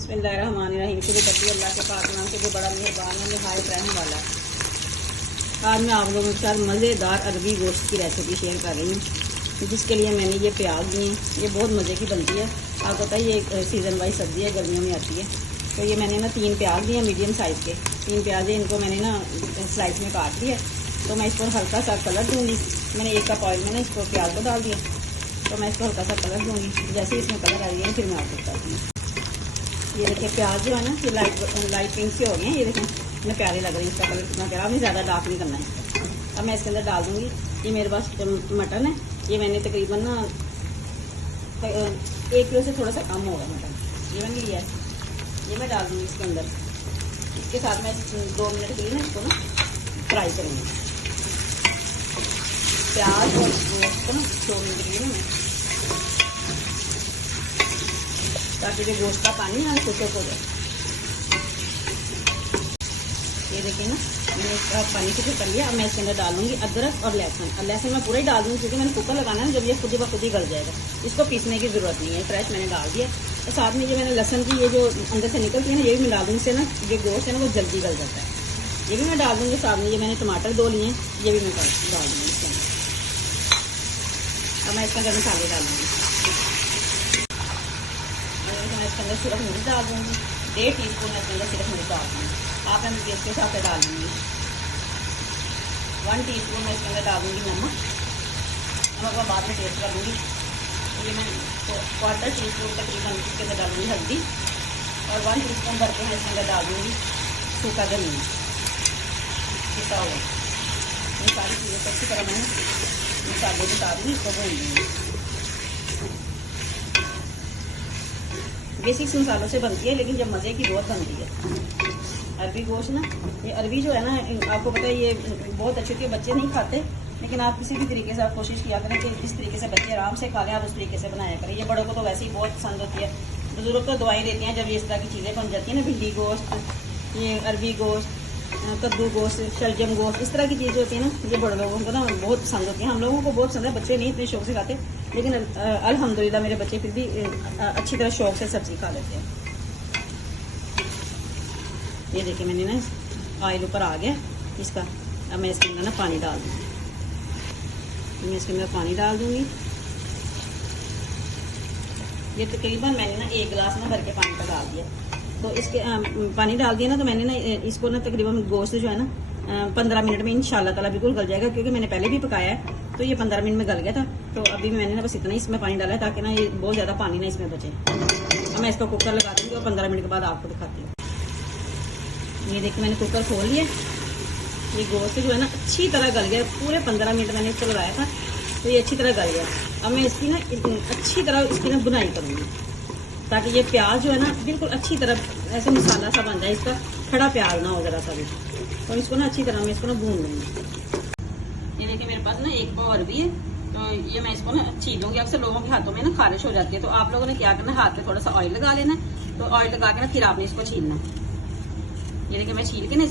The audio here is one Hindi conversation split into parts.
बिस्मिल्लाहिर्रहमानिर्रहीम। शुरू करती है अल्लाह के पाक नाम से जो बड़ा मेहरबान है, निहायत रहने वाला है। आज मैं आप लोगों के साथ मज़ेदार अरबी गोश्त की रेसिपी शेयर कर रही हूँ, जिसके लिए मैंने ये प्याज लिए। ये बहुत मज़े की बनती है। आपको पता है ये सीज़न वाइज सब्ज़ी है, गर्मियों में आती है। तो ये मैंने ना 3 प्याज लिए मीडियम साइज़ के। 3 प्याज है, इनको मैंने ना स्लाइस में काट दिया। तो मैं इसको हल्का सा कलर दूँगी। मैंने 1 कप ऑयल में ना इसको प्याज को डाल दिया। तो मैं इसको हल्का सा कलर दूँगी। जैसे इसमें कलर आ रही है फिर मैं आपको बताती हूँ। ये देखिए प्याज जो है ना ये लाइट पिंक से हो गए हैं। ये देखें कितने प्यारे लग रहे हैं। इसका कलर कितना प्यारा, अभी ज़्यादा डार्क नहीं करना है इसको। अब मैं इसके अंदर डाल दूँगी। ये मेरे पास मटन है। ये मैंने तकरीबन ना 1 किलो से थोड़ा सा कम होगा मटन, ये मैंने लिया है। ये मैं डाल दूँगी इसके अंदर। इसके साथ मैं 2 मिनट के लिए ना इसको ना फ्राई करूँगी। प्याज और गोश्त को ना 2 मिनट के लिए ना मैं, ताकि जो गोश्त का पानी है कुछ हो जाए। ये देखिए ना मैंने इसका पानी से कर लिया। अब मैं इसके अंदर डालूंगी अदरक और लहसुन। और लहसुन मैं पूरा ही डाल दूँगी क्योंकि मैंने कुकर लगाना है। जब ये खुद ब खुद ही गल जाएगा, इसको पीसने की ज़रूरत नहीं है। फ्रेश मैंने डाल दिया। और साथ में ये मैंने लहसुन की ये जो अंदर से निकलती है ना, ये भी मैं डाल दूँगी। इससे ना जो गोश्त है ना वो जल्दी गल जाता है। ये भी मैं डाल दूँगी। साथ में ये मैंने टमाटर 2 लिए, ये भी मैं डाल दूँगी इसके अंदर। अब मैं इसके अंदर मसाले डालूँगी। मैं इसके अंदर सिर्फ मिर्च डाल दूँगी। 1.5 टीस्पून मैं इसके अंदर सिर्फ मिर्च डाल दूँगी। आप मैं टेस्ट के हिसाब से डाल दूँगी। 1 टीस्पून मैं इसके अंदर डाल दूँगी नमक। नमक मैं बाद में टेस्ट कर दूँगी। ये मैं 1/4 टीस्पून तकरीबन इसके अंदर डालूँगी हल्दी। और 1 टीस्पून भर के मैं इसके अंदर डाल दूँगी सूखा धनिया पिसा हुआ। ये सारी चीज़ें अच्छी तरह मैंने मसाले भी डाल दूँगी। इसको भून दूँगी। बेसिक्स मसालों से बनती है, लेकिन जब मज़े की बहुत बनती है अरबी गोश्त ना। ये अरबी जो है ना, आपको पता है ये बहुत अच्छी होती है। बच्चे नहीं खाते, लेकिन आप किसी भी तरीके से आप कोशिश किया करें कि जिस तरीके से बच्चे आराम से खा लें, आप उस तरीके से बनाया करें। ये बड़ों को तो वैसे ही बहुत पसंद होती है। बुजुर्ग तो दवाई देती हैं जब ये इस तरह की चीज़ें बन जाती हैं ना। भिंडी गोश्त, ये अरबी गोश्त, कद्दू गोश्त, शलजम गोश्त, इस तरह की चीज़ें होती है ना, ये बड़े लोगों को ना बहुत पसंद होती हैं। हम लोगों को बहुत पसंद है, बच्चे नहीं इतने शौक से खाते, लेकिन अल्हम्दुलिल्लाह मेरे बच्चे फिर भी अच्छी तरह शौक से सब्ज़ी खा लेते हैं। ये देखिए मैंने ना ऑयल ऊपर आ गया इसका। अब मैं इसके अंदर ना पानी डाल दूँगी। मैं इसके अंदर पानी डाल दूँगी। ये तकरीबन मैंने ना 1 गिलास ना भर के पानी का डाल दिया। तो इसके पानी डाल दिया ना, तो मैंने ना इसको ना तकरीबन गोश्त जो है ना 15 मिनट में इंशाल्लाह ताला बिल्कुल गल जाएगा, क्योंकि मैंने पहले भी पकाया है। तो ये 15 मिनट में गल गया था। तो अभी मैंने ना बस इतना ही इसमें पानी डाला है, ताकि ना ये बहुत ज़्यादा पानी ना इसमें बचे। अब मैं इसको कुकर लगा दूँगी और 15 मिनट के बाद आपको दिखाती हूँ। ये देखिए मैंने कुकर खोल लिया। ये गोश्त जो है ना अच्छी तरह गल गया। पूरे 15 मिनट मैंने इसको लगाया था, तो ये अच्छी तरह गल गया। अब मैं इसकी ना अच्छी तरह इसकी ना बुनाई करूँगी, ताकि ये प्याज जो है ना बिल्कुल अच्छी तरह ऐसे मसाला सा बन जाए। इसका खड़ा प्याज ना हो ज़रा सा भी। तो इसको ना अच्छी तरह मैं इसको ना भून लूँगी। ये देखिए मेरे पास ना 1 पाव अरबी है। तो ये मैं इसको ना छील लूँगी। अक्सर लोगों के हाथों में ना खारिश हो जाती है, तो आप लोगों ने क्या करना, हाथ पे थोड़ा सा ऑयल लगा लेना। तो ऑयल लगा के ना फिर आपने इसको छीलना। ये देखिए मैं छील के ना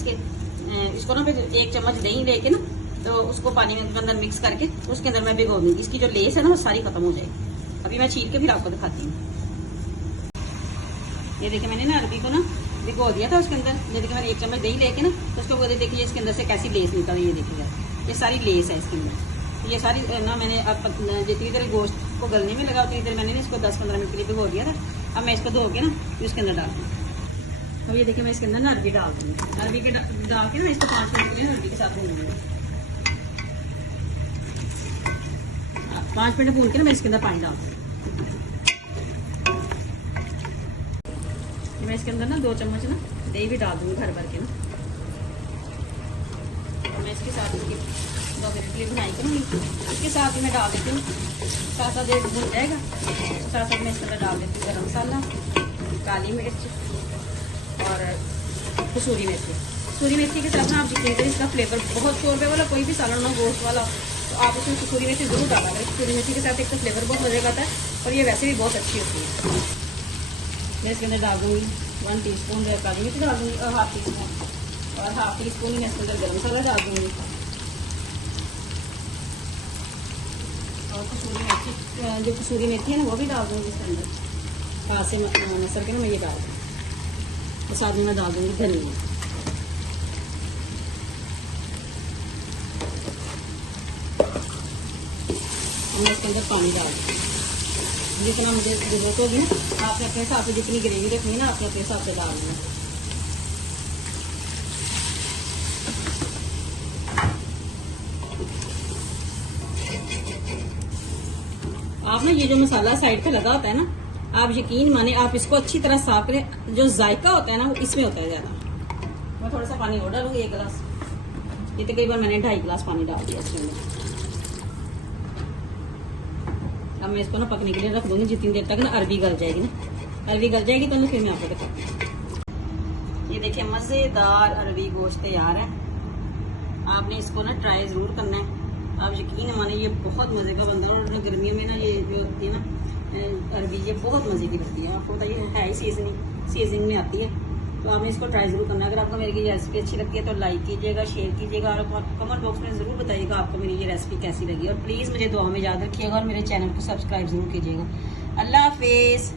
इसको ना फिर 1 चम्मच दही लेके ना, तो उसको पानी में अंदर मिक्स करके उसके अंदर मैं भिगो दूँगी। इसकी जो लेस है ना वो सारी खत्म हो जाएगी। अभी मैं छील के फिर आपको दिखाती हूँ। ये देखिए मैंने ना अरबी को ना भिगो दिया था उसके अंदर। ये देखिए मैंने 1 चम्मच दही लेके ना, तो उसको देखिए इसके अंदर से कैसी लेस निकल रही है। देखिएगा ये सारी लेस है इसके अंदर। तो ये सारी ना मैंने अब जितनी देर गोश्त को गलने में लगा उतनी देर मैंने ना इसको 10-15 मिनट के लिए भिगो दिया था। अब मैं इसको धो के ना उसके अंदर डाल दूँ। अब ये देखिए मैं इसके अंदर ना अरबी डाल दूँगी। अरबी के डाल के ना इसको 5 मिनट के लिए अरबी के साथ भूनूंगी। 5 मिनट भून के ना मैं इसके अंदर पानी डाल दूँगी। मैं इसके अंदर ना 2 चम्मच ना दही भी डाल दूँगी भर के ना। और मैं इसके साथ 2 मिनट के लिए बनाई करूँगी। इसके साथ ही मैं डाल देती हूँ, साथ भून जाएगा। साथ मैं इसके अंदर डाल देती हूँ गरम मसाला, काली मिर्च और कसूरी मेथी। कसूरी मेथी के साथ ना आप जितनी देर इसका फ्लेवर, बहुत शोरबे वाला कोई भी सालन हो गोश्त वाला, तो आप उसमें कसूरी मेथी जरूर डाला करें। कसूरी मेथी के साथ एक तो फ्लेवर बहुत मजे का आता है, और ये वैसे भी बहुत अच्छी होती है। मैं इसके अंदर डाल दूँगी 1 टीस्पून काली मिर्च डाल दूँगी, और हाफ टी स्पून ही मैं इसके अंदर गर्म मसाला डाल दूँगी। और जो कसूरी मेथी है ना वो भी डाल दूँगी इसके अंदर। हाथ से मसल के ना मैं ये डाल दूँगी। तो साथ में मैं डाल दूंगी धनिया। मैं इसके अंदर पानी डाल दूँगी जितना मुझे जरूरत होगी ना, आपने अपने हिसाब से जितनी ग्रेवी रखनी है ना आपने अपने हिसाब से डाल देना। आप ना ये जो मसाला साइड पे लगा होता है ना, आप यकीन माने आप इसको अच्छी तरह साफ करें, जो जायका होता है ना वो इसमें होता है ज्यादा। मैं थोड़ा सा पानी और डालूंगी, 1 गिलास, ये तकरीबन मैंने 2.5 गिलास पानी डाल दिया इसके अंदर। अब मैं इसको ना पकने के लिए रख दूंगी जितनी देर तक ना अरबी गल जाएगी ना। अरबी गल जाएगी तो ना फिर मैं आपको बताऊंगी। ये देखिए मजेदार अरबी गोश्त तैयार है। आपने इसको ना ट्राई जरूर करना है। आप यकीन माने ये बहुत मजे का बनता है, और गर्मियों में ना ये जो होती है ना अरबी, ये बहुत मजे की लगती है। आपको बताइए है ही सीजनिंग में आती है, तो आपने इसको ट्राई जरूर करना है। अगर आपको मेरी ये रेसिपी अच्छी लगती है तो लाइक कीजिएगा, शेयर कीजिएगा, और कमेंट बॉक्स में जरूर बताइएगा आपको मेरी ये रेसिपी कैसी लगी। और प्लीज मुझे दुआ में याद रखिएगा और मेरे चैनल को सब्सक्राइब जरूर कीजिएगा। अल्लाह हाफिज।